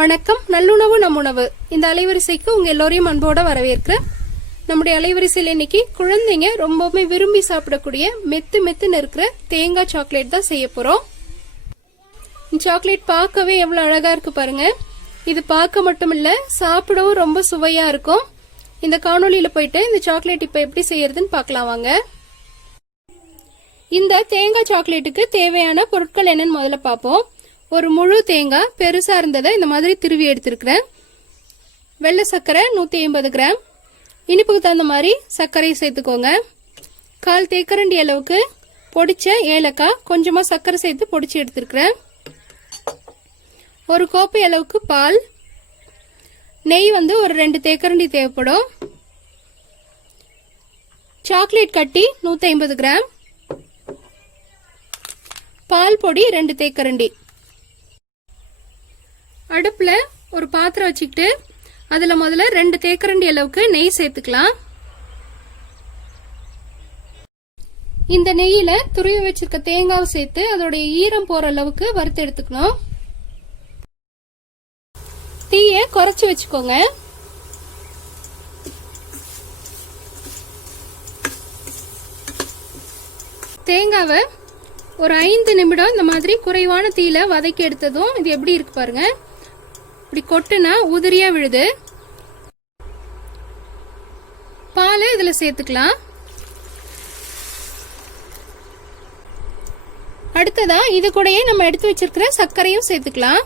வணக்கம். நல்லுணவு நம் உணவு இந்த அலைவரிசைக்கு உங்க எல்லோரையும் அன்போட வரவேற்கிறேன். நம்முடைய அலைவரிசையில் இன்னைக்கு குழந்தைங்க ரொம்பவுமே விரும்பி சாப்பிடக்கூடிய மெத்து மெத்துன்னு இருக்கிற தேங்காய் சாக்லேட் தான் செய்ய போறோம். சாக்லேட் பார்க்கவே எவ்வளவு அழகா இருக்கு பாருங்க. இது பார்க்க மட்டும் இல்ல, சாப்பிடவும் ரொம்ப சுவையா இருக்கும். இந்த காணொலியில போயிட்டு இந்த சாக்லேட் இப்ப எப்படி செய்யறதுன்னு பார்க்கலாம் வாங்க. இந்த தேங்காய் சாக்லேட்டுக்கு தேவையான பொருட்கள் என்னன்னு முதல்ல பார்ப்போம். ஒரு முழு தேங்காய் பெருசா இருந்ததை இந்த மாதிரி திருவி எடுத்திருக்கிறேன். வெள்ளை சர்க்கரை 150 கிராம், இனிப்புக்கு தகுந்த மாதிரி சர்க்கரையை சேர்த்துக்கோங்க. 1/4 தேக்கரண்டி அளவுக்கு பொடிச்ச ஏலக்காய் கொஞ்சமா சர்க்கரை சேர்த்து பொடிச்சு எடுத்திருக்கிறேன். ஒரு கோப்பை அளவுக்கு பால், நெய் ஒரு 2 தேக்கரண்டி தேவைப்படும். சாக்லேட் கட்டி 150 கிராம், பால் பொடி 2 தேக்கரண்டி. அடுப்புல ஒரு பாத்திரம் வச்சுக்கிட்டு அதுல முதல்ல 2 தேக்கரண்டி அளவுக்கு நெய் சேர்த்துக்கலாம். இந்த நெய்யில துருவி வச்சிருக்க தேங்காவை சேர்த்து அதோடைய ஈரம் போற அளவுக்கு வறுத்து எடுத்துக்கணும். தீய குறைச்சு வச்சுக்கோங்க. தேங்காவை ஒரு 5 நிமிடம் இந்த மாதிரி குறைவான தீயில வதக்கி எடுத்ததும் இது எப்படி இருக்கு பாருங்க. இப்படி கொட்டுனா உதிரியா விழுது. பாலை இதுல சேர்த்துக்கலாம். அடுத்ததா இது கூடயே நம்ம எடுத்து வச்சிருக்கிற சர்க்கரையும் சேர்த்துக்கலாம்.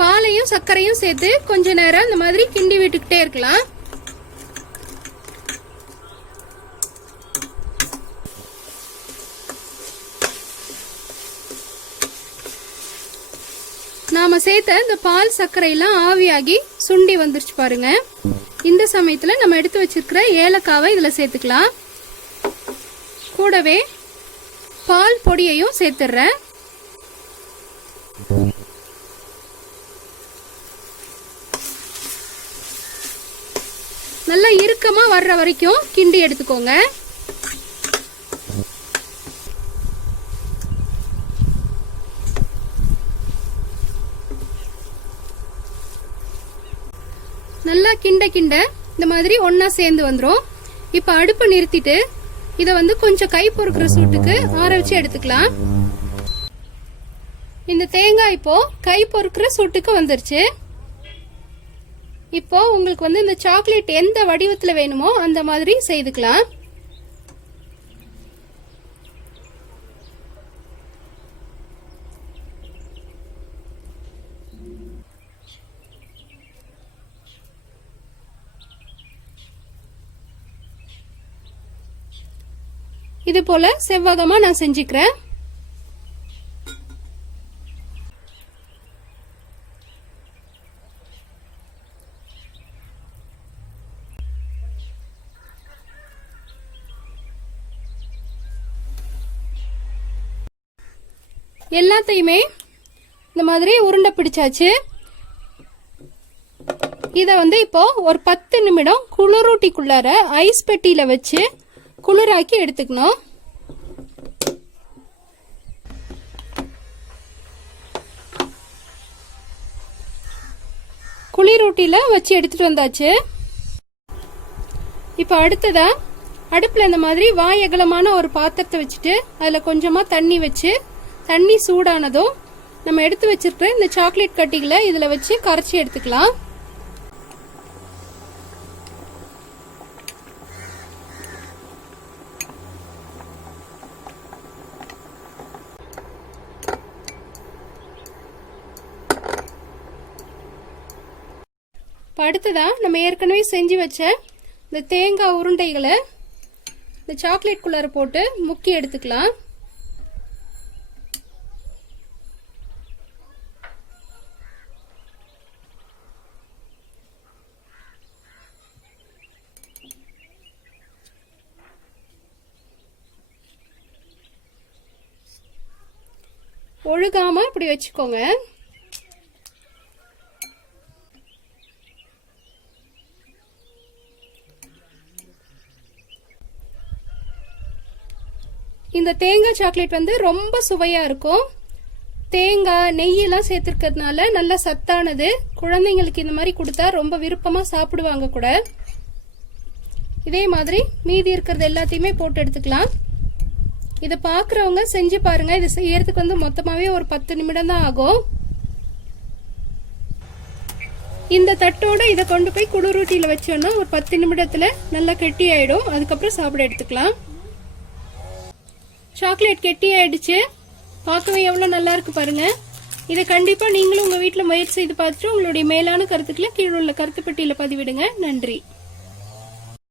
பாலையும் சர்க்கரையும் சேர்த்து கொஞ்ச நேரம் இந்த மாதிரி கிண்டி விட்டுக்கிட்டே இருக்கலாம். நாம சேர்த்த இந்த பால் சர்க்கரை எல்லாம் ஆவியாகி சுண்டி வந்துருச்சு பாருங்க. இந்த சமயத்துல நம்ம எடுத்து வச்சிருக்கிற ஏலக்காவை இதுல சேர்த்துக்கலாம். கூடவே பால் பொடியையும் சேர்த்துடுறேன். நல்லா இறுக்கமா வர்ற வரைக்கும் கிண்டி எடுத்துக்கோங்க. நல்லா கிண்ட கிண்ட இந்த மாதிரி ஒன்னா சேர்ந்து வந்துரும். இப்ப அடுப்பு நிறுத்திட்டு இத கொஞ்சம் கை பொறுக்கிற சூட்டுக்கு ஆற வச்சு எடுத்துக்கலாம். இந்த தேங்காய் இப்போ கை பொறுக்கிற சூட்டுக்கு வந்துருச்சு. இப்போ உங்களுக்கு இந்த சாக்லேட் எந்த வடிவத்துல வேணுமோ அந்த மாதிரி செய்துக்கலாம். இது போல செவ்வகமா நான் செஞ்சுக்கிறேன். எல்லாத்தையுமே இந்த மாதிரி உருண்டை பிடிச்சாச்சு. இத இப்போ ஒரு 10 நிமிடம் குளிரூட்டிக்குள்ளார ஐஸ் பெட்டியில வச்சு குளிராக்கி எடுத்துக்கணும். குளிரூட்டில வச்சு எடுத்துட்டு வந்தாச்சு. இப்ப அடுத்ததா அடுப்புல இந்த மாதிரி வாய் அகலமான ஒரு பாத்திரத்தை வச்சுட்டு அதுல கொஞ்சமா தண்ணி வச்சு தண்ணி சூடானதும் நம்ம எடுத்து வச்சிருக்கிற இந்த சாக்லேட் கட்டிகளை இதுல வச்சு கரைச்சி எடுத்துக்கலாம். அடுத்ததா நம்ம ஏற்கனவே செஞ்சு வச்ச இந்த தேங்காய் உருண்டைகளை இந்த சாக்லேட் குள்ளார போட்டு முக்கி எடுத்துக்கலாம். ஒழுகாம இப்படி வச்சுக்கோங்க. இந்த தேங்காய் சாக்லேட் வந்து ரொம்ப சுவையா இருக்கும். தேங்காய் நெய்யெல்லாம் சேர்த்திருக்கிறதுனால நல்ல சத்தானது. குழந்தைங்களுக்கு இந்த மாதிரி கொடுத்தா ரொம்ப விருப்பமா சாப்பிடுவாங்க கூட. இதே மாதிரி மீதி இருக்கிறது எல்லாத்தையுமே போட்டு எடுத்துக்கலாம். இதை பாக்குறவங்க செஞ்சு பாருங்க. இது செய்யறதுக்கு வந்து மொத்தமாவே ஒரு 10 நிமிடம் தான் ஆகும். இந்த தட்டோட இதை கொண்டு போய் குளிரூட்டியில வச்சோம்னா ஒரு 10 நிமிடத்துல நல்லா கெட்டி ஆயிடும். அதுக்கப்புறம் சாப்பிட எடுத்துக்கலாம். சாக்லேட் கெட்டி ஆயிடுச்சு. பார்க்கவே எவ்வளவு நல்லா இருக்கு பாருங்க. இதை கண்டிப்பா நீங்களும் உங்க வீட்டுல முயற்சி செய்து பார்த்துட்டு உங்களுடைய மேலான கருத்துக்களை கீழே உள்ள கருத்து பெட்டியில பதிவிடுங்க. நன்றி.